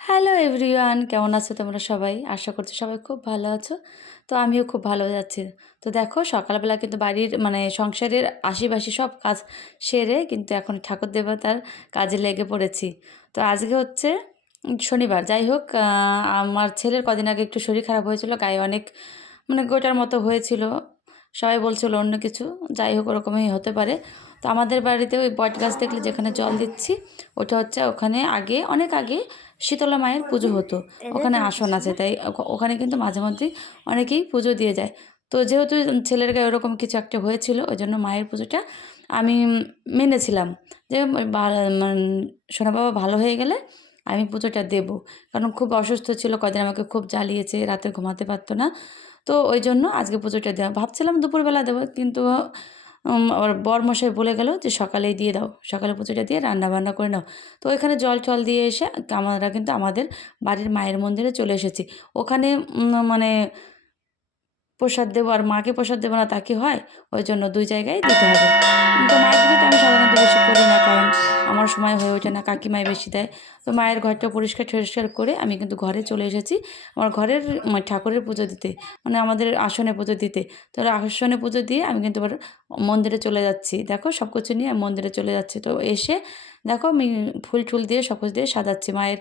Hello everyone, কেমন আছো তোমরা সবাই? আশা করছি সবাই খুব ভালো আছো। তো আমিও খুব ভালো যাচ্ছি তো দেখো, সকালবেলা কিন্তু বাড়ির মানে সংসারের আশিপাশি সব কাজ সেরে কিন্তু এখন ঠাকুর দেবতার কাজে লেগে পড়েছি। তো আজকে হচ্ছে শনিবার। যাই হোক আমার ছেলের কদিন আগে একটু শরীর খারাপ হয়েছিল, গায়ে অনেক মানে গোটার মতো হয়েছিল। সবাই বলছিল অন্য কিছু যাই হোক ওরকমই হতে পারে। তো আমাদের বাড়িতে ওই বট গাছ দেখলে যেখানে জল দিচ্ছি ওটা হচ্ছে ওখানে আগে অনেক আগে শীতলা মায়ের পুজো হতো। ওখানে আসন আছে তাই ওখানে কিন্তু মাঝে মধ্যেই অনেকেই পুজো দিয়ে যায়। তো যেহেতু ছেলের গায়ে ওরকম কিছু একটা হয়েছিল ওই জন্য মায়ের পুজোটা আমি মেনেছিলাম। যে মানে সোনা বাবা ভালো হয়ে গেলে আমি পুজোটা দেব। কারণ খুব অসুস্থ ছিল, কদিন আমাকে খুব জ্বালিয়েছে, রাতে ঘুমাতে পারতো না। তো ওই জন্য আজকে পুজোটা দেওয়া। ভাবছিলাম দুপুরবেলা দেবো, কিন্তু আবার বরমশাই বলে গেল যে সকালেই দিয়ে দাও। সকালে পুজোটা দিয়ে রান্না বান্না করে নাও। তো ওইখানে জল টল দিয়ে এসে, আমরা কিন্তু আমাদের বাড়ির মায়ের মন্দিরে চলে এসেছি। ওখানে মানে প্রসাদ দেবো আর মাকে প্রসাদ দেবো না তা কি হয়? ওই জন্য দুই জায়গায় দিতে হবে। তো মায়ের পুজোটা আমি সাধারণত বেশি করি না কারণ আমার সময় হয়ে ওঠে না, কাকিমাই বেশি দেয়। তো মায়ের ঘরটা পরিষ্কার টরিষ্কার করে আমি কিন্তু ঘরে চলে এসেছি আমার ঘরের ঠাকুরের পুজো দিতে মানে আমাদের আসনে পুজো দিতে। তো আসনে পুজো দিয়ে আমি কিন্তু মন্দিরে চলে যাচ্ছি। দেখো সব কিছু নিয়ে মন্দিরে চলে যাচ্ছি। তো এসে দেখো আমি ফুল টুল দিয়ে সব কিছু দিয়ে সাজাচ্ছি। মায়ের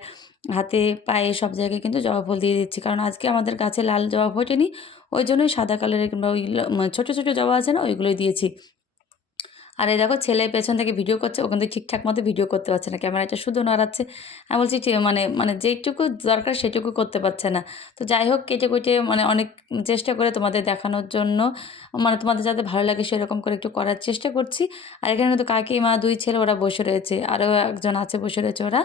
হাতে, পায়ে সব জায়গায় কিন্তু জবা ফুল দিয়ে দিচ্ছি। কারণ আজকে আমাদের গাছে লাল জবা ফোটেনি, ওই জন্যই সাদা কালারের কিংবা ওই ছোটো ছোটো জবা আছে না, ওইগুলোই দিয়েছি। আর এই দেখো ছেলে পেছন থেকে ভিডিও করছে, ও কিন্তু ঠিকঠাক মতো ভিডিও করতে পারছে না ক্যামেরাটা শুধু নাড়াচ্ছে। আমি বলছি মানে মানে যেটুকু দরকার সেটুকু করতে পারছে না। তো যাই হোক কেটে কেটে মানে অনেক চেষ্টা করে তোমাদের দেখানোর জন্য মানে তোমাদের যাতে ভালো লাগে সেরকম করে একটু করার চেষ্টা করছি। আর এখানে কিন্তু কাকিমা দুই ছেলে ওরা বসে রয়েছে, আরও একজন আছে বসে রয়েছে ওরা।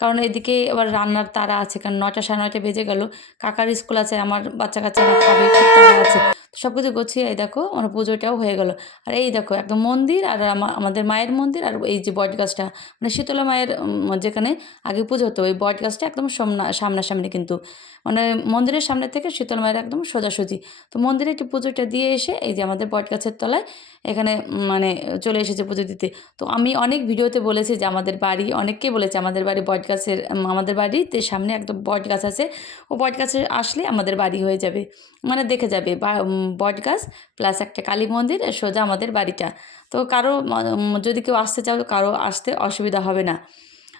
কারণ এদিকে এবার রান্নার তারা আছে, কারণ নটা সাড়ে নয়টা বেজে গেল, কাকার স্কুল আছে, আমার বাচ্চা কাচ্চারা খাবে আছে। সব কিছু গুছিয়ে, এই দেখো আমার পুজোটাও হয়ে গেল। আর এই দেখো, একদম মন্দির আর আমা- আমাদের মায়ের মন্দির আর এই যে বট গাছটা মানে শীতলা মায়ের যেখানে আগে পুজো হতো, ওই বট গাছটা একদম সামনা, সামনাসামনি কিন্তু মানে মন্দিরের সামনে থেকে শীতলা মায়ের একদম সোজাসুজি। তো মন্দিরে একটু পুজোটা দিয়ে এসে এই যে আমাদের বট গাছের তলায় এখানে মানে চলে এসেছে পুজো দিতে। তো আমি অনেক ভিডিওতে বলেছি যে আমাদের বাড়ি, অনেককে বলেছে আমাদের বাড়ি বট গাছের আমাদের বাড়িতে সামনে একদম বট গাছ আছে, ও বট গাছে আসলে আমাদের বাড়ি হয়ে যাবে। মানে দেখে যাবে বট গাছ, প্লাস একটা কালী মন্দির সোজা আমাদের বাড়িটা। তো কারও যদি কেউ আসতে চাও কারও আসতে অসুবিধা হবে না।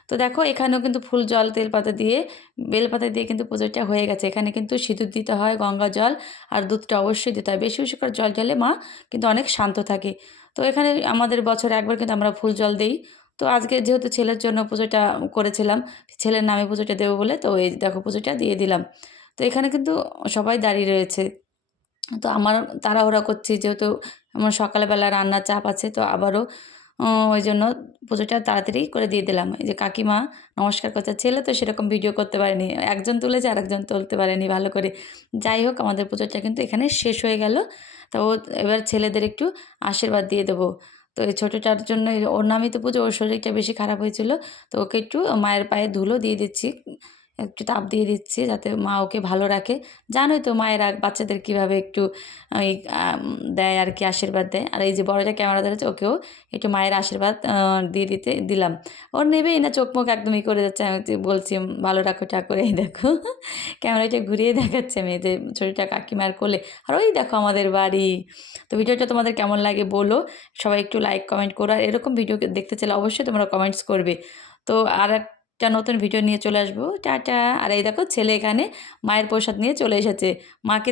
তো দেখো এখানেও কিন্তু ফুল জল, তেলপাতা দিয়ে, বেলপাতা দিয়ে কিন্তু পুজোটা হয়ে গেছে। এখানে কিন্তু সিঁদুর দিতে হয়, গঙ্গা জল আর দুধটা অবশ্যই দিতে হয়। বেশি বেশি করে জল ঢালে মা কিন্তু অনেক শান্ত থাকে। তো এখানে আমাদের বছরে একবার কিন্তু আমরা ফুল জল দিই। তো আজকে যেহেতু ছেলের জন্য পুজোটা করেছিলাম, ছেলের নামে পুজোটা দেবো বলে তো এই দেখো পুজোটা দিয়ে দিলাম। তো এখানে কিন্তু সবাই দাঁড়িয়ে রয়েছে। তো আমার তাড়াহুড়া করছি যেহেতু আমার সকালবেলা রান্নার চাপ আছে, তো আবারও ওই জন্য পুজোটা তাড়াতাড়ি করে দিয়ে দিলাম। এই যে কাকিমা নমস্কার করছে, ছেলে তো সেরকম ভিডিও করতে পারেনি, একজন তুলেছে আরেকজন তুলতে পারেনি, ভালো করে। যাই হোক, আমাদের পুজোটা কিন্তু এখানে শেষ হয়ে গেল। তো ও এবার ছেলেদের একটু আশীর্বাদ দিয়ে দেবো। তো এই ছোটোটার জন্য ওর নামই তো পুজো, ওর শরীরটা বেশি খারাপ হয়েছিল, তো ওকে একটু মায়ের পায়ে ধুলো দিয়ে দিচ্ছি। একটু তাপ দিয়ে দিচ্ছি যাতে মা ওকে ভালো রাখে। জানোই তো মায়েরা বাচ্চাদের কীভাবে একটু দেয় আর কি আশীর্বাদ দেয়। আর এই যে বড়টা ক্যামেরা ধরেছে, ওকেও একটু মায়ের আশীর্বাদ দিয়ে দিতে, দিলাম। ওর নেবেই না, চোখ মুখ একদমই করে যাচ্ছে। আমি বলছি, ভালো রাখো ঠাকুর, এই দেখো। ক্যামেরাটা ঘুরিয়ে দেখাচ্ছে আমি যে ছোটোটা কাকিমার কোলে। আর ওই দেখো আমাদের বাড়ি। তো ভিডিওটা তোমাদের কেমন লাগে বলো? সবাই একটু লাইক কমেন্ট করো। আর এরকম ভিডিও দেখতে চাইলে অবশ্যই তোমরা কমেন্টস করবে। তো আর একটা নতুন ভিডিও নিয়ে চলে আসব। টাটা। আর এই দেখো ছেলে এখানে মায়ের প্রসাদ নিয়ে চলে এসেছে। মাকে